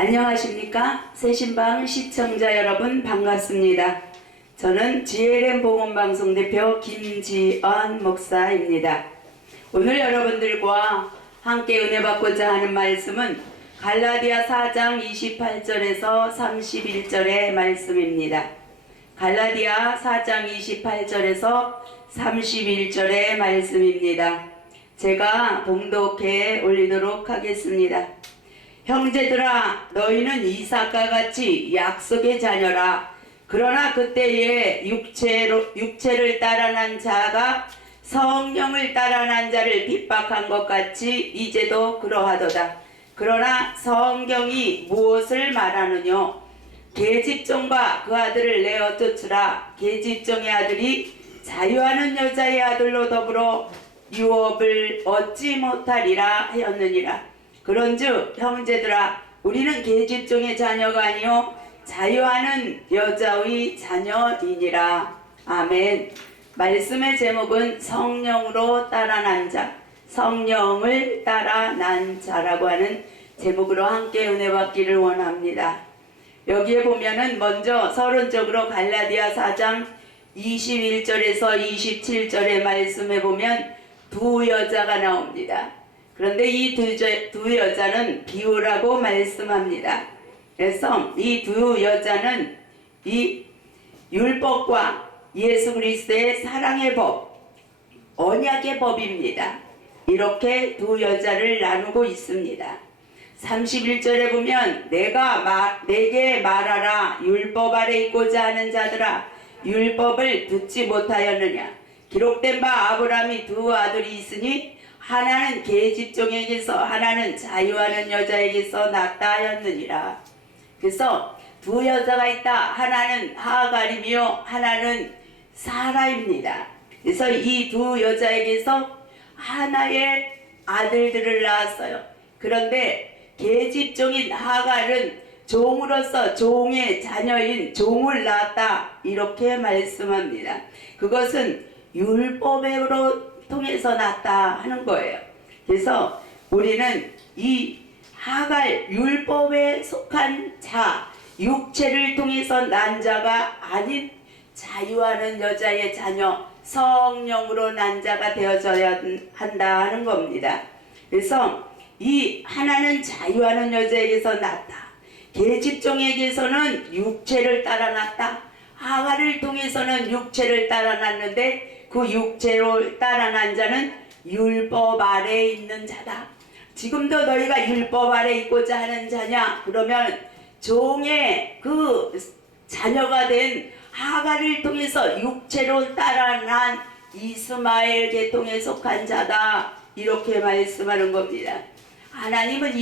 안녕하십니까? 새신방 시청자 여러분 반갑습니다. 저는 GLM 복음방송 대표 김지연 목사입니다. 오늘 여러분들과 함께 은혜 받고자 하는 말씀은 갈라디아 4장 28절에서 31절의 말씀입니다. 갈라디아 4장 28절에서 31절의 말씀입니다. 제가 봉독해 올리도록 하겠습니다. 형제들아, 너희는 이삭과 같이 약속의 자녀라. 그러나 그때에 육체를 따라난 자가 성령을 따라난 자를 핍박한 것 같이 이제도 그러하도다. 그러나 성경이 무엇을 말하느냐? 계집종과 그 아들을 내어 쫓으라. 계집종의 아들이 자유하는 여자의 아들로 더불어 유업을 얻지 못하리라 하였느니라. 그런즉 형제들아, 우리는 계집종의 자녀가 아니요 자유하는 여자의 자녀이니라. 아멘. 말씀의 제목은 성령으로 따라 난 자, 성령을 따라 난 자라고 하는 제목으로 함께 은혜 받기를 원합니다. 여기에 보면은 먼저 서론적으로 갈라디아 4장 21절에서 27절의 말씀에 보면 두 여자가 나옵니다. 그런데 이 두 여자는 비유라고 말씀합니다. 그래서 이 두 여자는 이 율법과 예수 그리스도의 사랑의 법, 언약의 법입니다. 이렇게 두 여자를 나누고 있습니다. 31절에 보면 내게 말하라. 율법 아래 있고자 하는 자들아, 율법을 듣지 못하였느냐? 기록된 바 아브라함이 두 아들이 있으니 하나는 계집종에게서 하나는 자유하는 여자에게서 낳다 하였느니라. 그래서 두 여자가 있다. 하나는 하갈이며 하나는 사라입니다. 그래서 이 두 여자에게서 하나의 아들들을 낳았어요. 그런데 계집종인 하갈은 종으로서 종의 자녀인 종을 낳았다. 이렇게 말씀합니다. 그것은 율법으로 통해서 낳았다 하는 거예요. 그래서 우리는 이 하갈 율법에 속한 자, 육체를 통해서 난 자가 아닌 자유하는 여자의 자녀, 성령으로 난 자가 되어져야 한다 하는 겁니다. 그래서 이 하나는 자유하는 여자에게서 낳았다. 계집종에게서는 육체를 따라 낳았다. 하갈을 통해서는 육체를 따라 낳았는데 그 육체로 따라 난 자는 율법 아래에 있는 자다. 지금도 너희가 율법 아래에 있고자 하는 자냐? 그러면 종의 그 자녀가 된 하갈을 통해서 육체로 따라 난 이스마엘 계통에 속한 자다. 이렇게 말씀하는 겁니다. 하나님은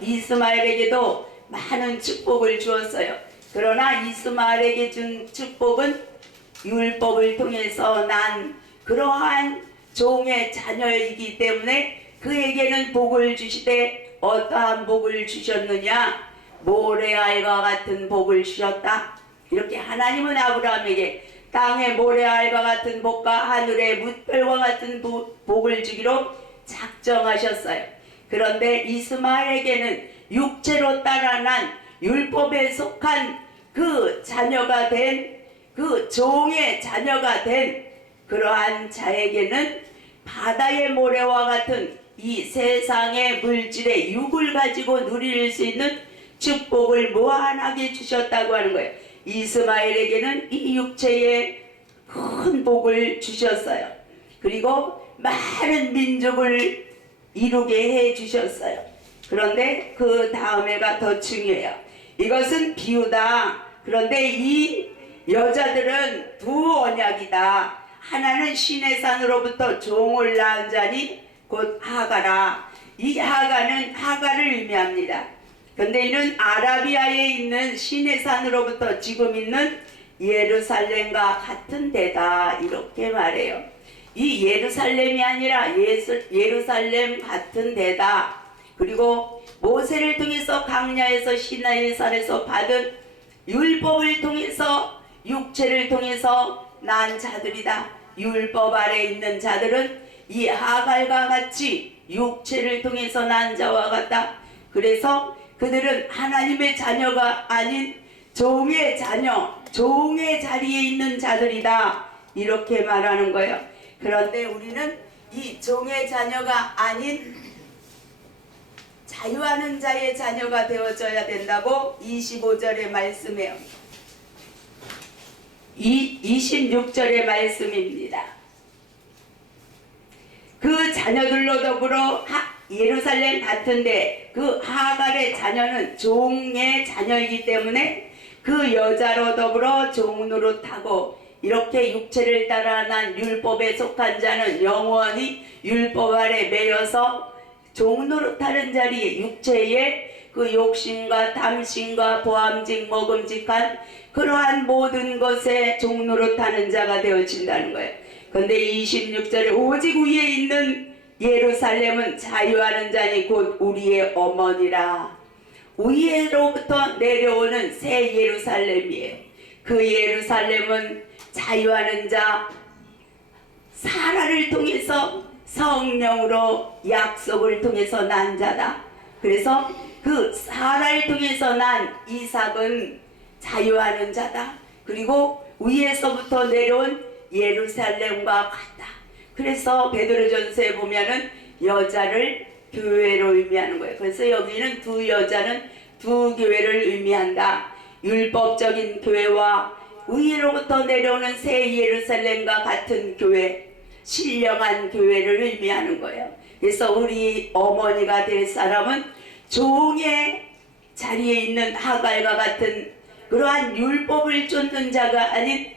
이스마엘에게도 많은 축복을 주었어요. 그러나 이스마엘에게 준 축복은 율법을 통해서 난 그러한 종의 자녀이기 때문에 그에게는 복을 주시되 어떠한 복을 주셨느냐? 모래알과 같은 복을 주셨다. 이렇게 하나님은 아브라함에게 땅의 모래알과 같은 복과 하늘의 뭇별과 같은 복을 주기로 작정하셨어요. 그런데 이스마엘에게는 육체로 따라 난 율법에 속한 그 자녀가 된 그 종의 자녀가 된 그러한 자에게는 바다의 모래와 같은 이 세상의 물질의 육을 가지고 누릴 수 있는 축복을 무한하게 주셨다고 하는 거예요. 이스마엘에게는 이 육체의 큰 복을 주셨어요. 그리고 많은 민족을 이루게 해 주셨어요. 그런데 그 다음에가 더 중요해요. 이것은 비유다. 그런데 이 여자들은 두 언약이다. 하나는 신의 산으로부터 종을 낳은 자니 곧 하가라. 이 하가는 하갈을 의미합니다. 근데 이는 아라비아에 있는 신의 산으로부터 지금 있는 예루살렘과 같은 데다. 이렇게 말해요. 이 예루살렘이 아니라 예루살렘 같은 데다. 그리고 모세를 통해서 광야에서 시나이 산에서 받은 율법을 통해서 육체를 통해서 난 자들이다. 율법 아래 있는 자들은 이 하갈과 같이 육체를 통해서 난 자와 같다. 그래서 그들은 하나님의 자녀가 아닌 종의 자녀, 종의 자리에 있는 자들이다. 이렇게 말하는 거예요. 그런데 우리는 이 종의 자녀가 아닌 자유하는 자의 자녀가 되어져야 된다고 25절에 말씀해요. 26절의 말씀입니다. 그 자녀들로 더불어 예루살렘 같은데 그 하갈의 자녀는 종의 자녀이기 때문에 그 여자로 더불어 종 노릇하고 이렇게 육체를 따라 난 율법에 속한 자는 영원히 율법 아래 매여서 종 노릇하는 자리에 육체의 그 욕심과 탐심과 보암직 먹음직한 그러한 모든 것에 종 노릇하는 자가 되어진다는 거예요. 그런데 26절에 오직 위에 있는 예루살렘은 자유하는 자니 곧 우리의 어머니라. 위에로부터 내려오는 새 예루살렘이에요. 그 예루살렘은 자유하는 자, 사라를 통해서 성령으로 약속을 통해서 난 자다. 그래서 그 사라를 통해서 난 이삭은 자유하는 자다. 그리고 위에서부터 내려온 예루살렘과 같다. 그래서 베드로전서에 보면은 여자를 교회로 의미하는 거예요. 그래서 여기는 두 여자는 두 교회를 의미한다. 율법적인 교회와 위로부터 내려오는 새 예루살렘과 같은 교회, 신령한 교회를 의미하는 거예요. 그래서 우리 어머니가 될 사람은 종의 자리에 있는 하갈과 같은 그러한 율법을 쫓는 자가 아닌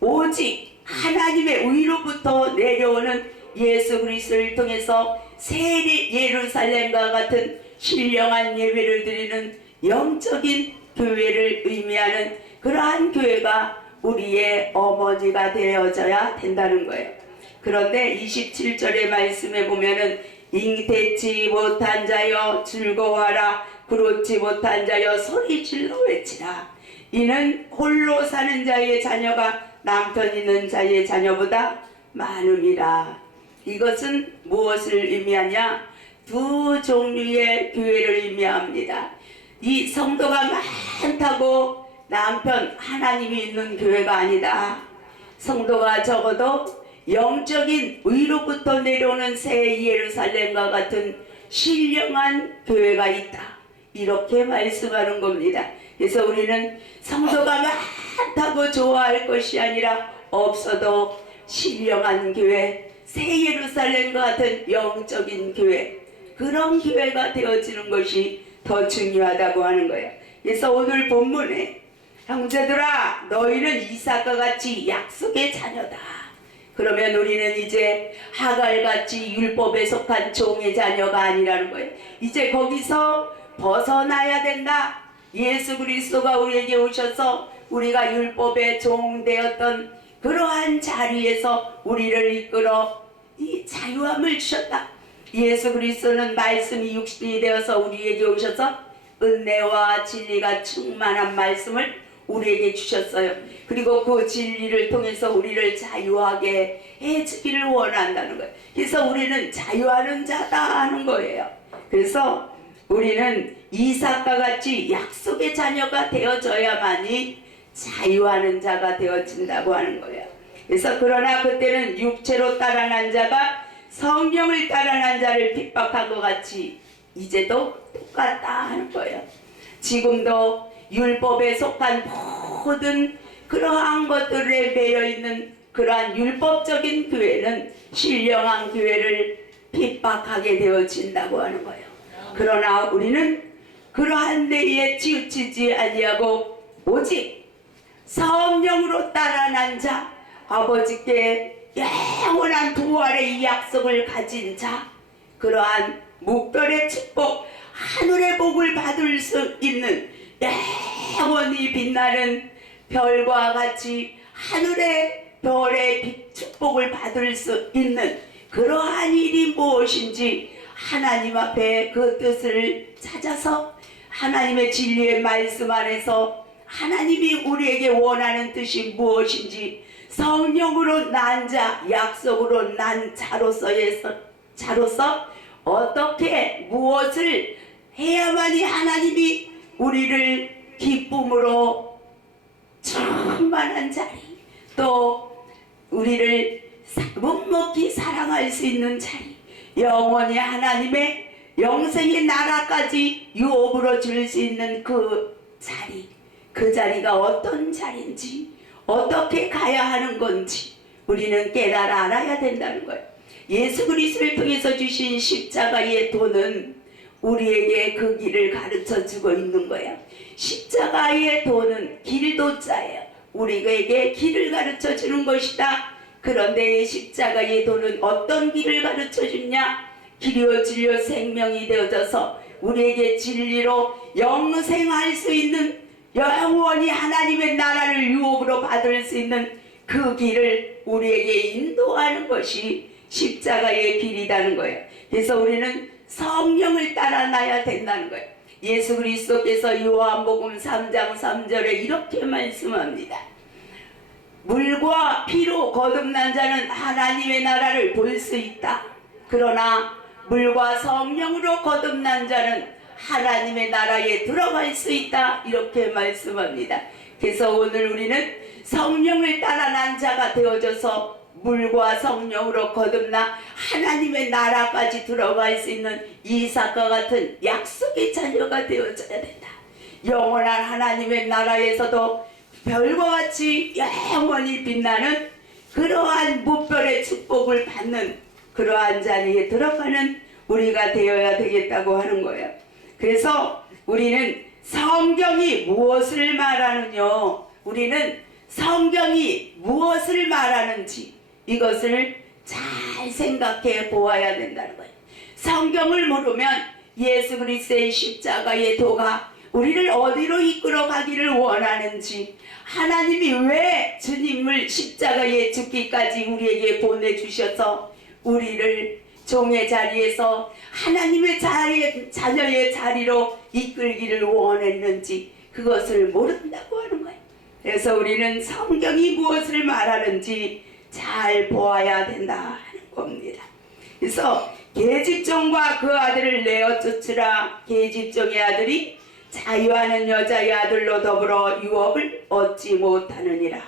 오직 하나님의 위로부터 내려오는 예수 그리스도를 통해서 새 예루살렘과 같은 신령한 예배를 드리는 영적인 교회를 의미하는 그러한 교회가 우리의 어머니가 되어져야 된다는 거예요. 그런데 27절의 말씀에 보면은 잉태치 못한 자여 즐거워하라, 그렇지 못한 자여 소리질러 외치라. 이는 홀로 사는 자의 자녀가 남편 있는 자의 자녀보다 많음이라. 이것은 무엇을 의미하냐? 두 종류의 교회를 의미합니다. 이 성도가 많다고 남편 하나님이 있는 교회가 아니다. 성도가 적어도 영적인 위로부터 내려오는 새 예루살렘과 같은 신령한 교회가 있다. 이렇게 말씀하는 겁니다. 그래서 우리는 성도가 많다고 좋아할 것이 아니라 없어도 신령한 교회, 새 예루살렘과 같은 영적인 교회, 그런 교회가 되어지는 것이 더 중요하다고 하는 거예요. 그래서 오늘 본문에 형제들아 너희는 이삭과 같이 약속의 자녀다. 그러면 우리는 이제 하갈같이 율법에 속한 종의 자녀가 아니라는 거예요. 이제 거기서 벗어나야 된다. 예수 그리스도가 우리에게 오셔서 우리가 율법의 종 되었던 그러한 자리에서 우리를 이끌어 이 자유함을 주셨다. 예수 그리스도는 말씀이 육신이 되어서 우리에게 오셔서 은혜와 진리가 충만한 말씀을 우리에게 주셨어요. 그리고 그 진리를 통해서 우리를 자유하게 해주기를 원한다는 거예요. 그래서 우리는 자유하는 자다 하는 거예요. 그래서 우리는 이삭과 같이 약속의 자녀가 되어져야만이 자유하는 자가 되어진다고 하는 거예요. 그래서 그러나 그때는 육체로 따라난 자가 성령을 따라난 자를 핍박한 것 같이 이제도 똑같다 하는 거예요. 지금도 율법에 속한 모든 그러한 것들에 매여있는 그러한 율법적인 교회는 신령한 교회를 핍박하게 되어진다고 하는 거예요. 그러나 우리는 그러한 데에 치우치지 아니하고 오직 성령으로 따라난 자, 아버지께 영원한 부활의 약속을 가진 자, 그러한 묵별의 축복, 하늘의 복을 받을 수 있는 영원히 빛나는 별과 같이 하늘의 별의 축복을 받을 수 있는 그러한 일이 무엇인지 하나님 앞에 그 뜻을 찾아서 하나님의 진리의 말씀 안에서 하나님이 우리에게 원하는 뜻이 무엇인지 성령으로 난 자, 약속으로 난 자로서 어떻게 무엇을 해야만이 하나님이 우리를 기쁨으로 충만한 자리, 또 우리를 묵묵히 사랑할 수 있는 자리, 영원히 하나님의 영생의 나라까지 유업으로 줄 수 있는 그 자리, 그 자리가 어떤 자리인지, 어떻게 가야 하는 건지 우리는 깨달아 알아야 된다는 거예요. 예수 그리스도를 통해서 주신 십자가의 도는 우리에게 그 길을 가르쳐 주고 있는 거예요. 십자가의 도는 길도자예요. 우리에게 길을 가르쳐 주는 것이다. 그런데 십자가의 도는 어떤 길을 가르쳐 주냐? 길이요 진리요 생명이 되어져서 우리에게 진리로 영생할 수 있는, 영원히 하나님의 나라를 유업으로 받을 수 있는 그 길을 우리에게 인도하는 것이 십자가의 길이라는 거예요. 그래서 우리는 성령을 따라나야 된다는 거예요. 예수 그리스도께서 요한복음 3장 3절에 이렇게 말씀합니다. 물과 피로 거듭난 자는 하나님의 나라를 볼 수 있다. 그러나 물과 성령으로 거듭난 자는 하나님의 나라에 들어갈 수 있다. 이렇게 말씀합니다. 그래서 오늘 우리는 성령을 따라 난 자가 되어져서 물과 성령으로 거듭나 하나님의 나라까지 들어갈 수 있는 이삭과 같은 약속의 자녀가 되어져야 된다. 영원한 하나님의 나라에서도 별과 같이 영원히 빛나는 그러한 무별의 축복을 받는 그러한 자리에 들어가는 우리가 되어야 되겠다고 하는 거예요. 그래서 우리는 성경이 무엇을 말하느냐, 우리는 성경이 무엇을 말하는지 이것을 잘 생각해 보아야 된다는 거예요. 성경을 모르면 예수 그리스도의 십자가의 도가 우리를 어디로 이끌어 가기를 원하는지, 하나님이 왜 주님을 십자가에 죽기까지 우리에게 보내주셔서 우리를 종의 자리에서 하나님의 자녀의 자리로 이끌기를 원했는지 그것을 모른다고 하는 거예요. 그래서 우리는 성경이 무엇을 말하는지 잘 보아야 된다 하는 겁니다. 그래서 계집종과 그 아들을 내어 쫓으라. 계집종의 아들이 자유하는 여자의 아들로 더불어 유업을 얻지 못하느니라.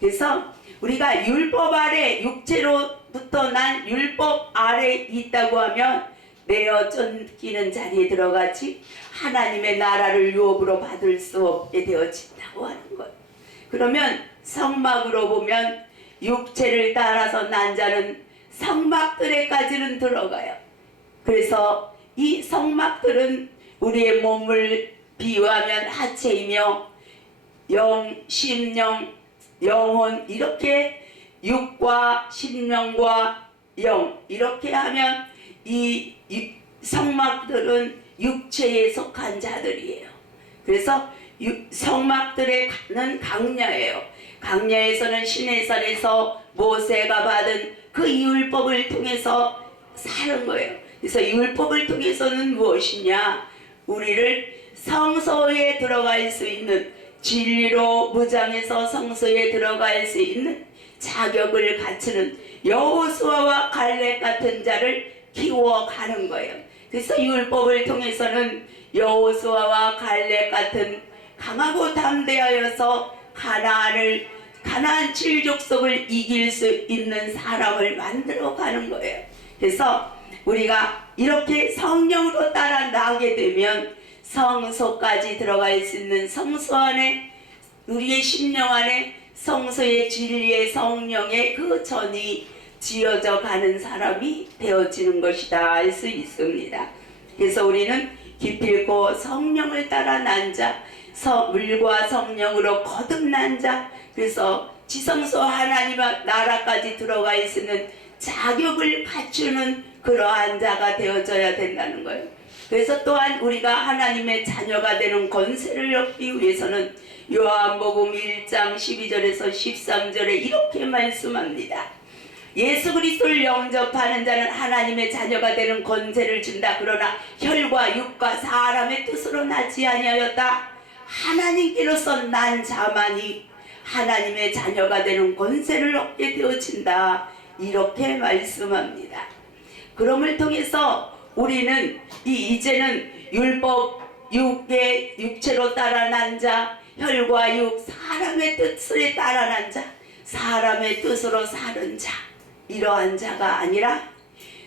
그래서 우리가 율법 아래, 육체로부터 난 율법 아래 있다고 하면 내어 쫓기는 자리에 들어가지 하나님의 나라를 유업으로 받을 수 없게 되어진다고 하는 것. 그러면 성막으로 보면 육체를 따라서 난 자는 성막들에까지는 들어가요. 그래서 이 성막들은 우리의 몸을 비유하면 하체이며 영, 심령, 영혼, 이렇게 육과 심령과 영 이렇게 하면 이 성막들은 육체에 속한 자들이에요. 그래서 성막들의 강야예요. 강야에서는 시내산에서 모세가 받은 그 율법을 통해서 사는 거예요. 그래서 율법을 통해서는 무엇이냐? 우리를 성소에 들어갈 수 있는, 진리로 무장해서 성소에 들어갈 수 있는 자격을 갖추는 여호수아와 갈렙 같은 자를 키워가는 거예요. 그래서 율법을 통해서는 여호수아와 갈렙 같은 강하고 담대하여서 가나안 7족속을 이길 수 있는 사람을 만들어 가는 거예요. 그래서 우리가 이렇게 성령으로 따라 나가게 되면 성소까지 들어갈 수 있는 성소 안에, 우리의 심령 안에 성소의 진리의 성령의 그 전이 지어져 가는 사람이 되어지는 것이다 알 수 있습니다. 그래서 우리는 기필코 성령을 따라 난 자, 물과 성령으로 거듭난 자, 그래서 지성소 하나님 나라까지 들어가 있는 자격을 갖추는 그러한 자가 되어져야 된다는 거예요. 그래서 또한 우리가 하나님의 자녀가 되는 권세를 얻기 위해서는 요한복음 1장 12절에서 13절에 이렇게 말씀합니다. 예수 그리스도를 영접하는 자는 하나님의 자녀가 되는 권세를 준다. 그러나 혈과 육과 사람의 뜻으로 나지 아니하였다. 하나님께로서 난 자만이 하나님의 자녀가 되는 권세를 얻게 되어진다. 이렇게 말씀합니다. 그럼을 통해서 우리는 이제는 율법 육의 육체로 따라 난 자, 혈과 육 사람의 뜻을 따라 난 자, 사람의 뜻으로 사는 자, 이러한 자가 아니라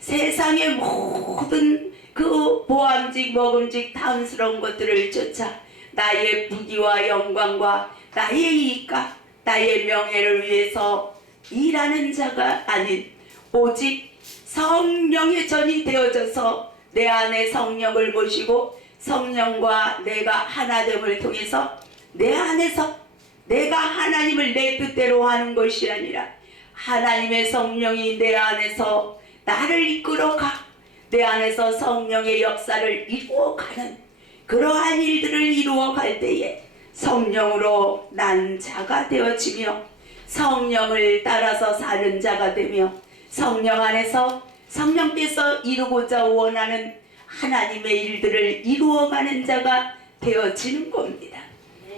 세상의 모든 그 보암직 먹음직 탐스러운 것들을 쫓아 나의 부귀와 영광과 나의 이익과 나의 명예를 위해서 일하는 자가 아닌 오직 성령의 전이 되어져서 내 안에 성령을 모시고 성령과 내가 하나됨을 통해서 내 안에서 내가 하나님을 내 뜻대로 하는 것이 아니라 하나님의 성령이 내 안에서 나를 이끌어가 내 안에서 성령의 역사를 이루어가는 그러한 일들을 이루어갈 때에 성령으로 난 자가 되어지며 성령을 따라서 사는 자가 되며 성령 안에서 성령께서 이루고자 원하는 하나님의 일들을 이루어가는 자가 되어지는 겁니다.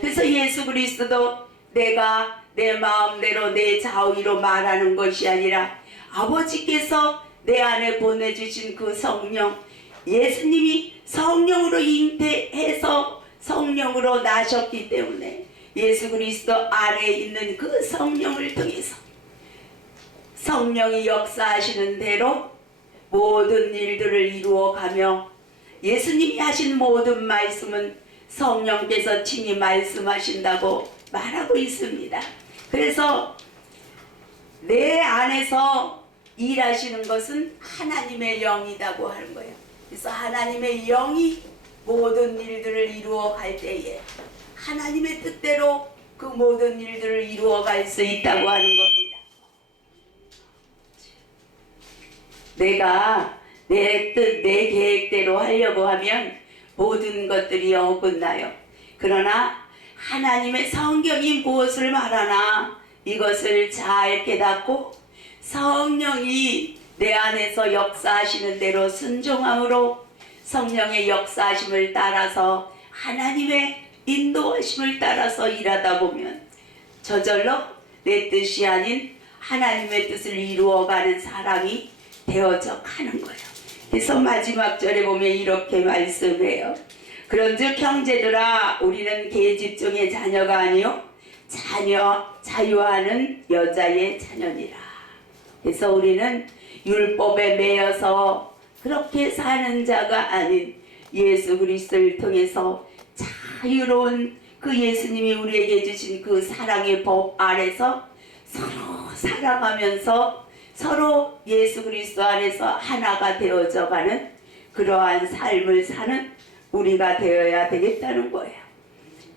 그래서 예수 그리스도도 내가 내 마음대로 내 자의로 말하는 것이 아니라 아버지께서 내 안에 보내주신 그 성령, 예수님이 성령으로 잉태해서 성령으로 나셨기 때문에 예수 그리스도 안에 있는 그 성령을 통해서 성령이 역사하시는 대로 모든 일들을 이루어가며 예수님이 하신 모든 말씀은 성령께서 친히 말씀하신다고 말하고 있습니다. 그래서 내 안에서 일하시는 것은 하나님의 영이라고 하는 거예요. 그래서 하나님의 영이 모든 일들을 이루어갈 때에 하나님의 뜻대로 그 모든 일들을 이루어갈 수 있다고 하는 겁니다. 내가 내 뜻, 내 계획대로 하려고 하면 모든 것들이 어긋나요. 그러나 하나님의 성경이 무엇을 말하나 이것을 잘 깨닫고 성령이 내 안에서 역사하시는 대로 순종함으로 성령의 역사하심을 따라서 하나님의 인도하심을 따라서 일하다 보면 저절로 내 뜻이 아닌 하나님의 뜻을 이루어가는 사람이 되어져 가는 거예요. 그래서 마지막 절에 보면 이렇게 말씀해요. 그런즉 형제들아 우리는 계집종의 자녀가 아니요 자유하는 여자의 자녀니라. 그래서 우리는 율법에 매여서 그렇게 사는 자가 아닌 예수 그리스도를 통해서 자유로운 그 예수님이 우리에게 주신 그 사랑의 법 아래서 서로 사랑하면서 서로 예수 그리스도 안에서 하나가 되어져 가는 그러한 삶을 사는 우리가 되어야 되겠다는 거예요.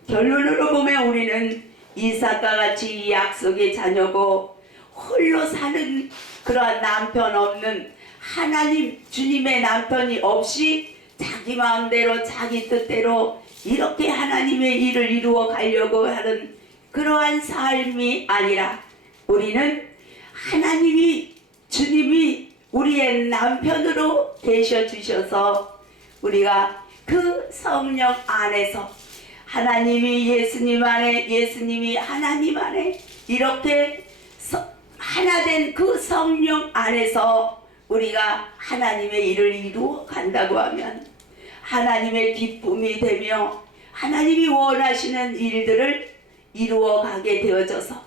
결론으로 보면 우리는 이삭과 같이 약속의 자녀고 홀로 사는 그러한 남편 없는 하나님 주님의 남편이 없이 자기 마음대로 자기 뜻대로 이렇게 하나님의 일을 이루어 가려고 하는 그러한 삶이 아니라 우리는 하나님이 주님이 우리의 남편으로 계셔 주셔서 우리가 그 성령 안에서 하나님이 예수님 안에 예수님이 하나님 안에 이렇게 하나된 그 성령 안에서 우리가 하나님의 일을 이루어 간다고 하면 하나님의 기쁨이 되며 하나님이 원하시는 일들을 이루어 가게 되어져서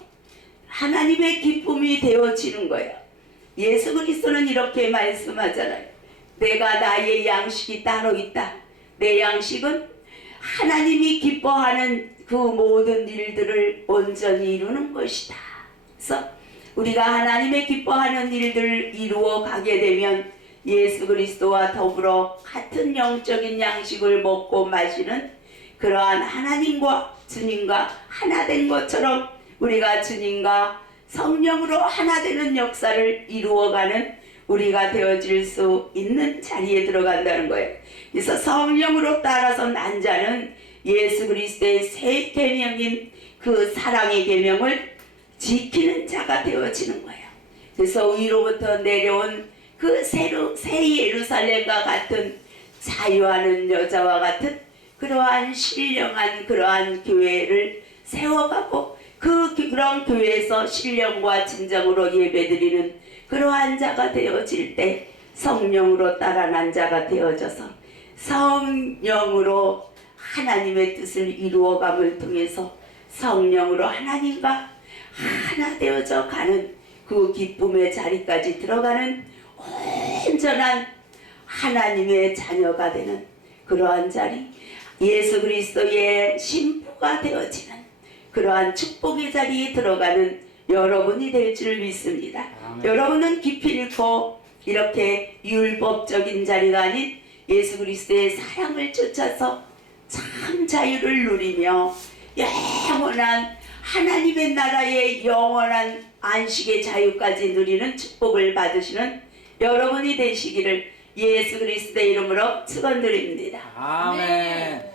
하나님의 기쁨이 되어지는 거예요. 예수 그리스도는 이렇게 말씀하잖아요. 내가 나의 양식이 따로 있다. 내 양식은 하나님이 기뻐하는 그 모든 일들을 온전히 이루는 것이다. 그래서 우리가 하나님의 기뻐하는 일들을 이루어 가게 되면 예수 그리스도와 더불어 같은 영적인 양식을 먹고 마시는 그러한 하나님과 주님과 하나 된 것처럼 우리가 주님과 성령으로 하나 되는 역사를 이루어가는 우리가 되어질 수 있는 자리에 들어간다는 거예요. 그래서 성령으로 따라서 난 자는 예수 그리스도의 새 계명인 그 사랑의 계명을 지키는 자가 되어지는 거예요. 그래서 위로부터 내려온 그 새 예루살렘과 같은 자유하는 여자와 같은 그러한 신령한 그러한 교회를 세워가고 그런 교회에서 신령과 진정으로 예배드리는 그러한 자가 되어질 때 성령으로 따라 난 자가 되어져서 성령으로 하나님의 뜻을 이루어감을 통해서 성령으로 하나님과 하나 되어져 가는 그 기쁨의 자리까지 들어가는 온전한 하나님의 자녀가 되는 그러한 자리, 예수 그리스도의 신부가 되어지는 그러한 축복의 자리에 들어가는 여러분이 될 줄 믿습니다. 여러분은 깊이 읽고 이렇게 율법적인 자리가 아닌 예수 그리스도의 사랑을 쫓아서 참 자유를 누리며 영원한 하나님의 나라의 영원한 안식의 자유까지 누리는 축복을 받으시는 여러분이 되시기를 예수 그리스도의 이름으로 축원드립니다. 아멘.